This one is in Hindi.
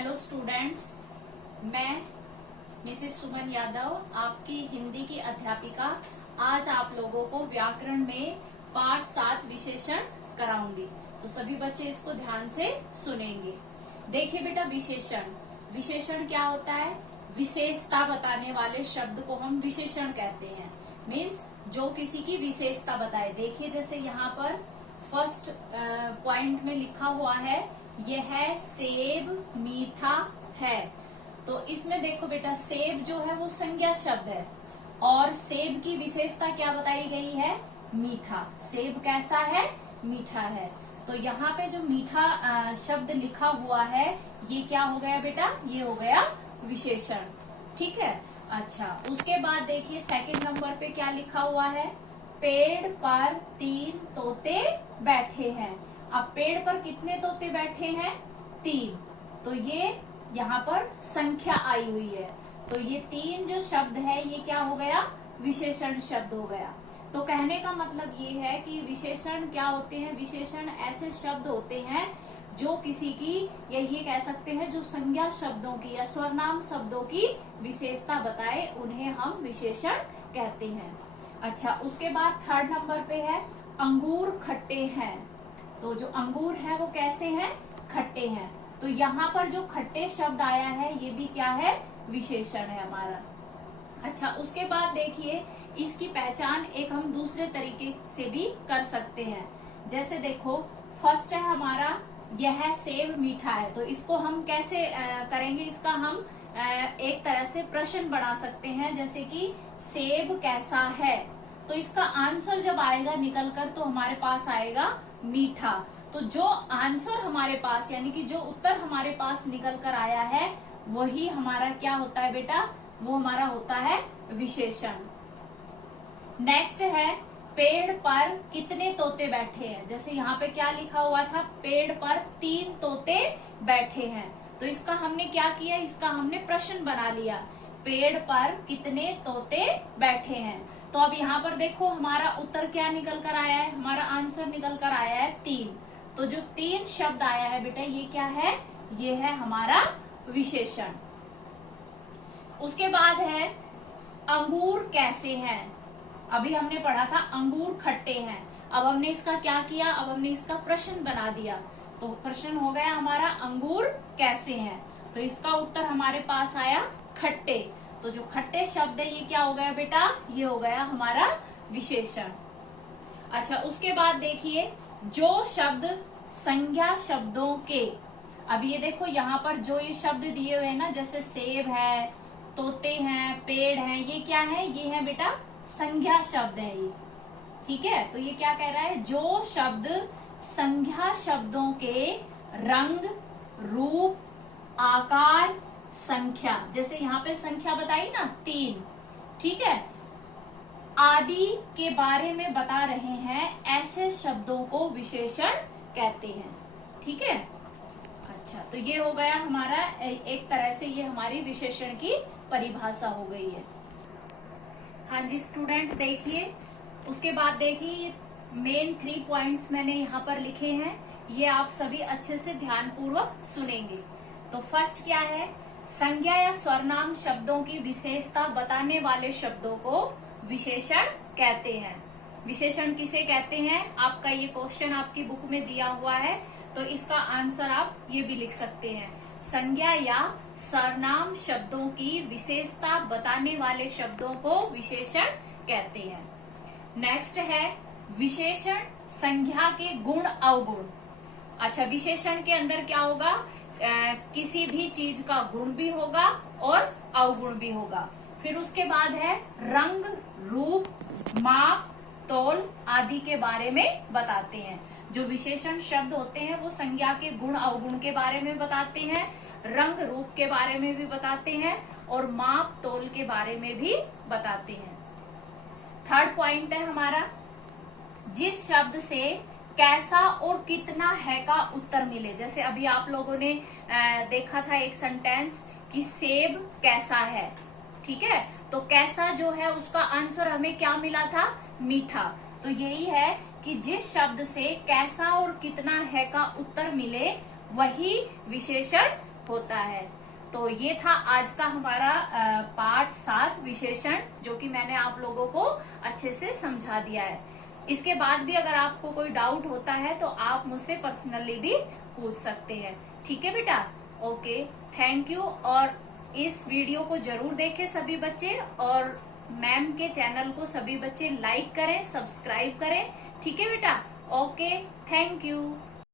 हेलो स्टूडेंट्स, मैं मिसेस सुमन यादव आपकी हिंदी की अध्यापिका आज आप लोगों को व्याकरण में पाठ 7 विशेषण कराऊंगी। तो सभी बच्चे इसको ध्यान से सुनेंगे। देखिए बेटा, विशेषण क्या होता है? विशेषता बताने वाले शब्द को हम विशेषण कहते हैं। मीन्स जो किसी की विशेषता बताए। देखिए जैसे यहाँ पर फर्स्ट पॉइंट में लिखा हुआ है, यह सेब मीठा है। तो इसमें देखो बेटा, सेब जो है वो संज्ञा शब्द है और सेब की विशेषता क्या बताई गई है? मीठा। सेब कैसा है? मीठा है। तो यहाँ पे जो मीठा शब्द लिखा हुआ है, ये क्या हो गया बेटा? ये हो गया विशेषण। ठीक है। अच्छा, उसके बाद देखिए सेकंड नंबर पे क्या लिखा हुआ है? पेड़ पर 3 तोते बैठे हैं। अब पेड़ पर कितने तोते बैठे हैं? 3। तो ये यहाँ पर संख्या आई हुई है। तो ये 3 जो शब्द है ये क्या हो गया? विशेषण शब्द हो गया। तो कहने का मतलब ये है कि विशेषण क्या होते हैं? विशेषण ऐसे शब्द होते हैं जो किसी की, या ये कह सकते हैं जो संज्ञा शब्दों की या स्वरनाम शब्दों की विशेषता बताए, उन्हें हम विशेषण कहते हैं। अच्छा, उसके बाद थर्ड नंबर पे है अंगूर खट्टे हैं। तो जो अंगूर है वो कैसे हैं? खट्टे हैं। तो यहाँ पर जो खट्टे शब्द आया है ये भी क्या है? विशेषण है हमारा। अच्छा, उसके बाद देखिए इसकी पहचान एक हम दूसरे तरीके से भी कर सकते हैं। जैसे देखो, फर्स्ट है हमारा, यह सेब मीठा है। तो इसको हम कैसे करेंगे? इसका हम एक तरह से प्रश्न बना सकते हैं, जैसे कि सेब कैसा है। तो इसका आंसर जब आएगा निकल कर, तो हमारे पास आएगा मीठा। तो जो आंसर हमारे पास, यानी कि जो उत्तर हमारे पास निकल कर आया है, वही हमारा क्या होता है बेटा? वो हमारा होता है विशेषण। नेक्स्ट है पेड़ पर कितने तोते बैठे हैं। जैसे यहाँ पे क्या लिखा हुआ था? पेड़ पर 3 तोते बैठे हैं। तो इसका हमने क्या किया? इसका हमने प्रश्न बना लिया, पेड़ पर कितने तोते बैठे हैं। तो अब यहाँ पर देखो हमारा उत्तर क्या निकल कर आया है? हमारा आंसर निकल कर आया है 3। तो जो 3 शब्द आया है बेटा, ये क्या है? ये है हमारा विशेषण। उसके बाद है अंगूर कैसे हैं। अभी हमने पढ़ा था अंगूर खट्टे हैं। अब हमने इसका क्या किया? अब हमने इसका प्रश्न बना दिया। तो प्रश्न हो गया हमारा अंगूर कैसे हैं। तो इसका उत्तर हमारे पास आया खट्टे। तो जो खट्टे शब्द है ये क्या हो गया बेटा? ये हो गया हमारा विशेषण। अच्छा, उसके बाद देखिए जो शब्द संज्ञा शब्दों के, अब ये देखो यहाँ पर जो ये शब्द दिए हुए हैं ना, जैसे सेब है, तोते हैं, पेड़ है, ये क्या है? ये है बेटा संज्ञा शब्द है ये। ठीक है। तो ये क्या कह रहा है? जो शब्द संज्ञा शब्दों के रंग, रूप, आकार, संख्या, जैसे यहाँ पे संख्या बताई ना 3, ठीक है, आदि के बारे में बता रहे हैं, ऐसे शब्दों को विशेषण कहते हैं। ठीक है। अच्छा, तो ये हो गया हमारा, एक तरह से ये हमारी विशेषण की परिभाषा हो गई है। हाँ जी स्टूडेंट, देखिए उसके बाद देखिए मेन 3 पॉइंट्स मैंने यहाँ पर लिखे हैं, ये आप सभी अच्छे से ध्यानपूर्वक सुनेंगे। तो फर्स्ट क्या है? संज्ञा या स्वरनाम शब्दों की विशेषता बताने वाले शब्दों को विशेषण कहते हैं। विशेषण किसे कहते हैं? आपका ये क्वेश्चन आपकी बुक में दिया हुआ है, तो इसका आंसर आप ये भी लिख सकते हैं, संज्ञा या सर्वनाम शब्दों की विशेषता बताने वाले शब्दों को विशेषण कहते हैं। नेक्स्ट है विशेषण संज्ञा के गुण अवगुण। अच्छा, विशेषण के अंदर क्या होगा? किसी भी चीज का गुण भी होगा और अवगुण भी होगा। फिर उसके बाद है रंग, रूप, माप, तोल आदि के बारे में बताते हैं। जो विशेषण शब्द होते हैं वो संज्ञा के गुण अवगुण के बारे में बताते हैं, रंग रूप के बारे में भी बताते हैं और माप तोल के बारे में भी बताते हैं। थर्ड पॉइंट है हमारा, जिस शब्द से कैसा और कितना है का उत्तर मिले। जैसे अभी आप लोगों ने देखा था एक सेंटेंस कि सेब कैसा है। ठीक है। तो कैसा जो है उसका आंसर हमें क्या मिला था? मीठा। तो यही है कि जिस शब्द से कैसा और कितना है का उत्तर मिले, वही विशेषण होता है। तो ये था आज का हमारा पाठ 7 विशेषण, जो कि मैंने आप लोगों को अच्छे से समझा दिया है। इसके बाद भी अगर आपको कोई डाउट होता है तो आप मुझसे पर्सनली भी पूछ सकते हैं। ठीक है बेटा, ओके, थैंक यू। और इस वीडियो को जरूर देखें सभी बच्चे, और मैम के चैनल को सभी बच्चे लाइक करें, सब्सक्राइब करें। ठीक है बेटा, ओके, थैंक यू।